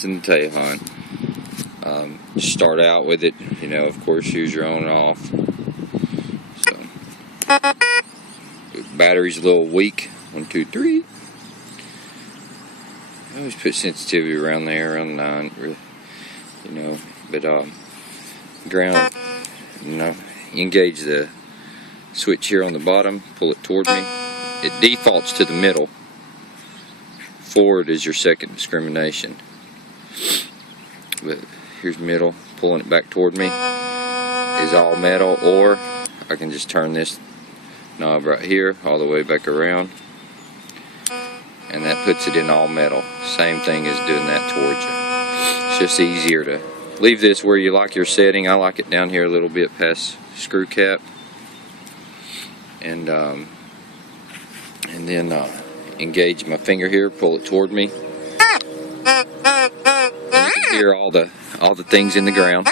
Balance and the Tejon. Start out with it, you know, of course, use your on and off. So, battery's a little weak. 1, 2, 3. I always put sensitivity around there, around 9, you know. But ground, you know, engage the switch here on the bottom, pull it toward me. It defaults to the middle. Forward is your second discrimination. But here's middle, pulling it back toward me is all metal, or I can just turn this knob right here all the way back around, and that puts it in all metal. Same thing as doing that towards you. It's just easier to leave this where you like your setting. I like it down here a little bit past screw cap, and then engage my finger here, pull it toward me. And you can hear all the things in the ground.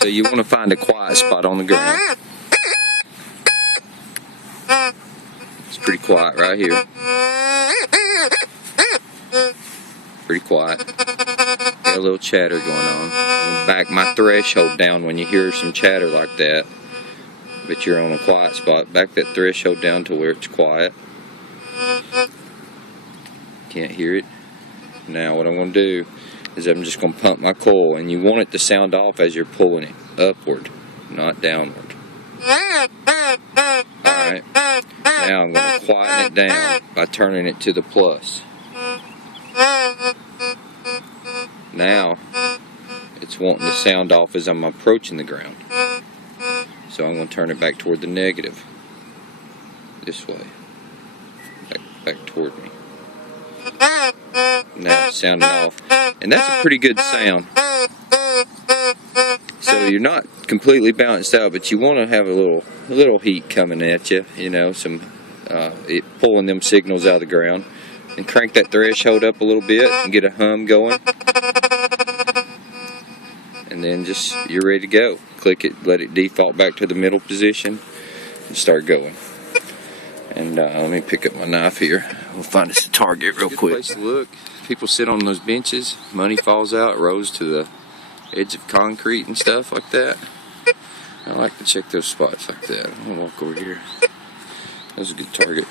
So you want to find a quiet spot on the ground. It's pretty quiet right here. Pretty quiet. Got a little chatter going on. I'm gonna back my threshold down when you hear some chatter like that. But you're on a quiet spot. Back that threshold down to where it's quiet. Can't hear it. Now what I'm going to do is I'm just going to pump my coil, and you want it to sound off as you're pulling it upward, not downward. Alright. Now I'm going to quieten it down by turning it to the plus. Now it's wanting to sound off as I'm approaching the ground. So I'm going to turn it back toward the negative. This way. Back toward me. Now it's sounding off. And that's a pretty good sound. So you're not completely balanced out, but you want to have a little heat coming at you. You know, some pulling them signals out of the ground. And crank that threshold up a little bit and get a hum going. And then just, you're ready to go. Click it, let it default back to the middle position, and start going. And let me pick up my knife here. We'll find us a target real quick. Good place to look. People sit on those benches, money falls out, rolls to the edge of concrete and stuff like that. I like to check those spots like that. I'm gonna walk over here. That's a good target.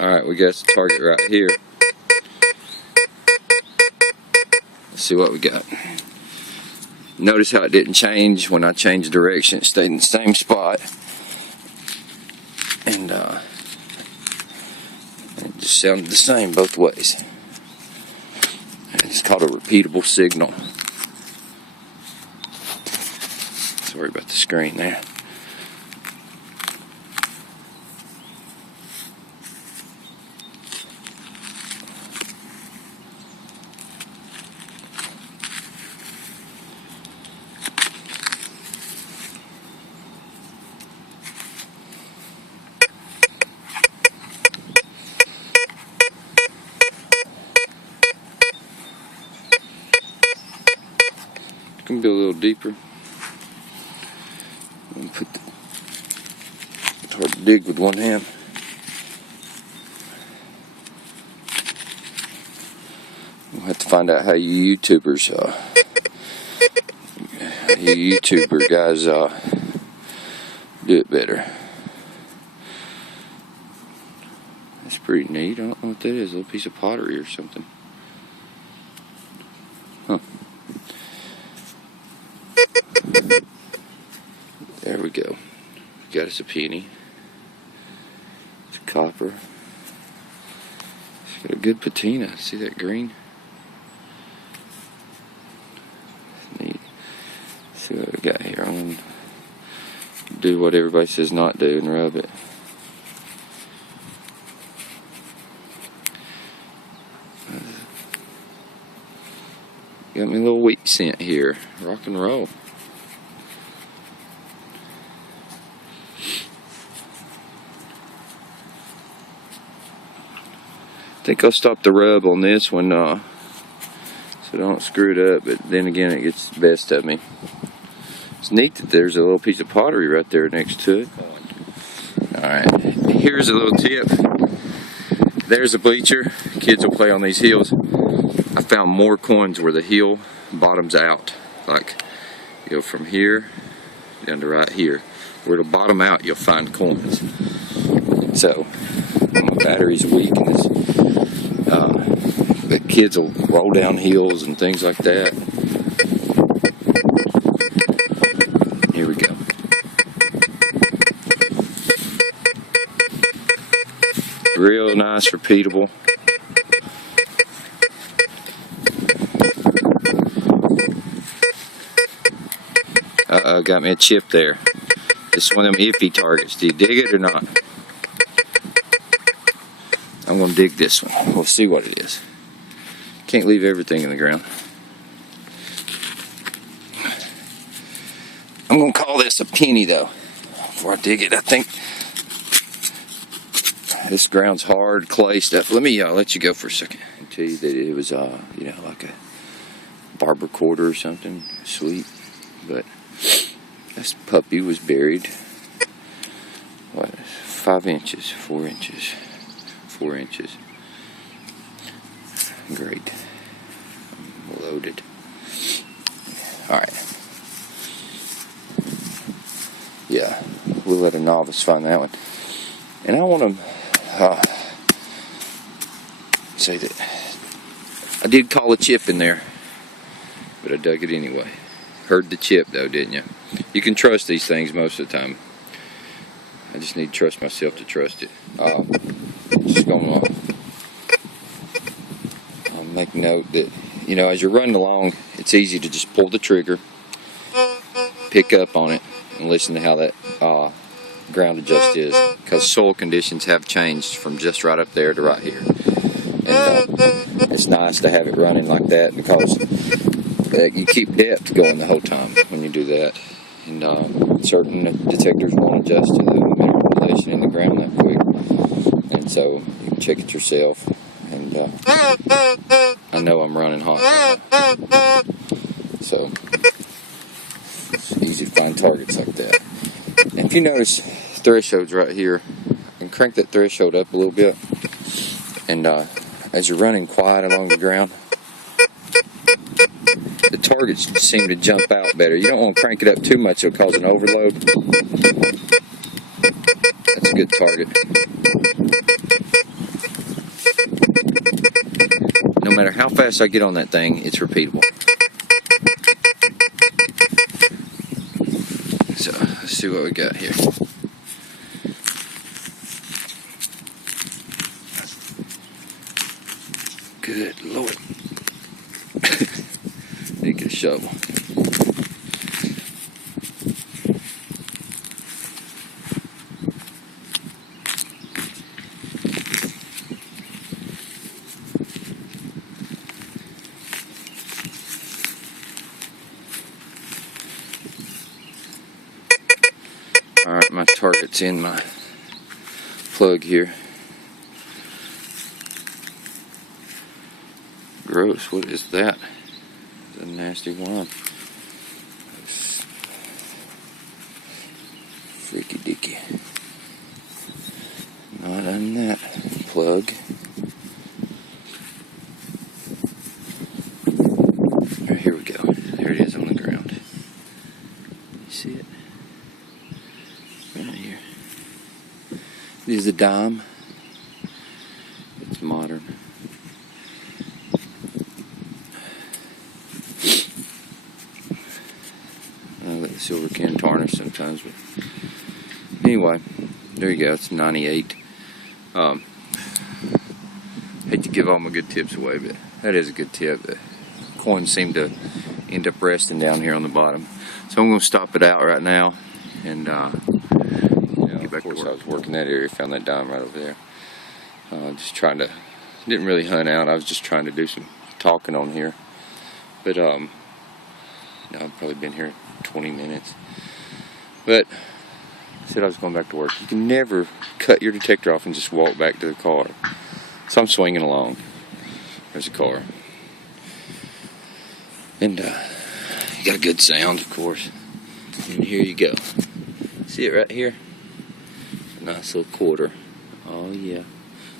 Alright, we got the target right here. Let's see what we got. Notice how it didn't change when I changed direction. It stayed in the same spot. And it just sounded the same both ways. It's called a repeatable signal. Sorry about the screen there. It's going to be a little deeper. It's hard to dig with one hand. We'll have to find out how you YouTubers, you YouTuber guys do it better. That's pretty neat. I don't know what that is. A little piece of pottery or something. Huh. There we go. Got us a penny. It's copper. It's got a good patina. See that green? Neat. Let's see what we got here. I'm going to do what everybody says not do and rub it. Got me a little wheat scent here. Rock and roll. I think I'll stop the rub on this one so don't screw it up, but then again it gets the best of me. It's neat that there's a little piece of pottery right there next to it. Alright, here's a little tip. There's a bleacher. Kids will play on these hills. I found more coins where the hill bottoms out. Like, you go from here down to right here. Where it'll bottom out, you'll find coins. So, my battery's weak, and the kids will roll down hills and things like that. Here we go. Real nice, repeatable. Uh-oh, got me a chip there. This is one of them iffy targets. Do you dig it or not? I'm going to dig this one. We'll see what it is. Can't leave everything in the ground. I'm going to call this a penny though. Before I dig it, I think this ground's hard, clay stuff. Let me let you go for a second and tell you that it was, you know, like a barber quarter or something. Sweet. But this puppy was buried, what, 5 inches, 4 inches, 4 inches. Great. I'm loaded. Alright. Yeah, we'll let a novice find that one. And I want to say that I did call a chip in there, but I dug it anyway. Heard the chip though, didn't you? You can trust these things most of the time. I just need to trust myself to trust it. Just gonna make note that, you know, as you're running along, it's easy to just pull the trigger, pick up on it, and listen to how that ground adjust is, because soil conditions have changed from just right up there to right here. And it's nice to have it running like that, because you keep depth going the whole time when you do that. And certain detectors won't adjust to the mineralization in the ground that quick. And so you can check it yourself. And I know I'm running hot right now. So it's easy to find targets like that. And if you notice thresholds right here, and crank that threshold up a little bit. And as you're running quiet along the ground, the targets seem to jump out better. You don't want to crank it up too much, it'll cause an overload. That's a good target. No matter how fast I get on that thing, it's repeatable. So, let's see what we got here. Good Lord. Need to get a shovel. Alright, my target's in my plug here. Gross, what is that? It's a nasty worm. Freaky dicky. Not on that plug. Alright, here we go. There it is on the ground. You see it? Right here. This is a dime. It's modern. The silver can tarnish sometimes, but anyway, there you go. It's 98. Hate to give all my good tips away, but that is a good tip. The coins seem to end up resting down here on the bottom, so I'm going to stop it out right now and get back to work. I was working that area, found that dime right over there. Just trying to, didn't really hunt out. I was just trying to do some talking on here, but I've probably been here 20 minutes. But I said I was going back to work. You can never cut your detector off and just walk back to the car. So I'm swinging along. There's a car. And you got a good sound, of course. And here you go. See it right here? Nice little quarter. Oh yeah.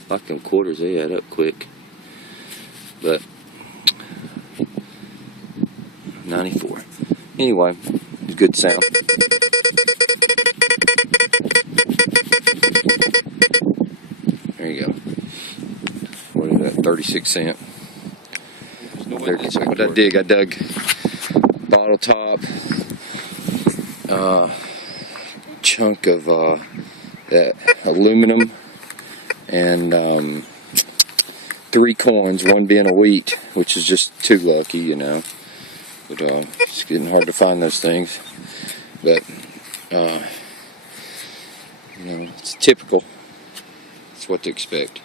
Like them quarters, they add up quick. But 94. Anyway, good sound. There you go. What is that? 36 cent. What I dig? I dug bottle top chunk of that aluminum and 3 coins, one being a wheat, which is just too lucky, you know. But it's getting hard to find those things. But you know, it's typical. It's what to expect.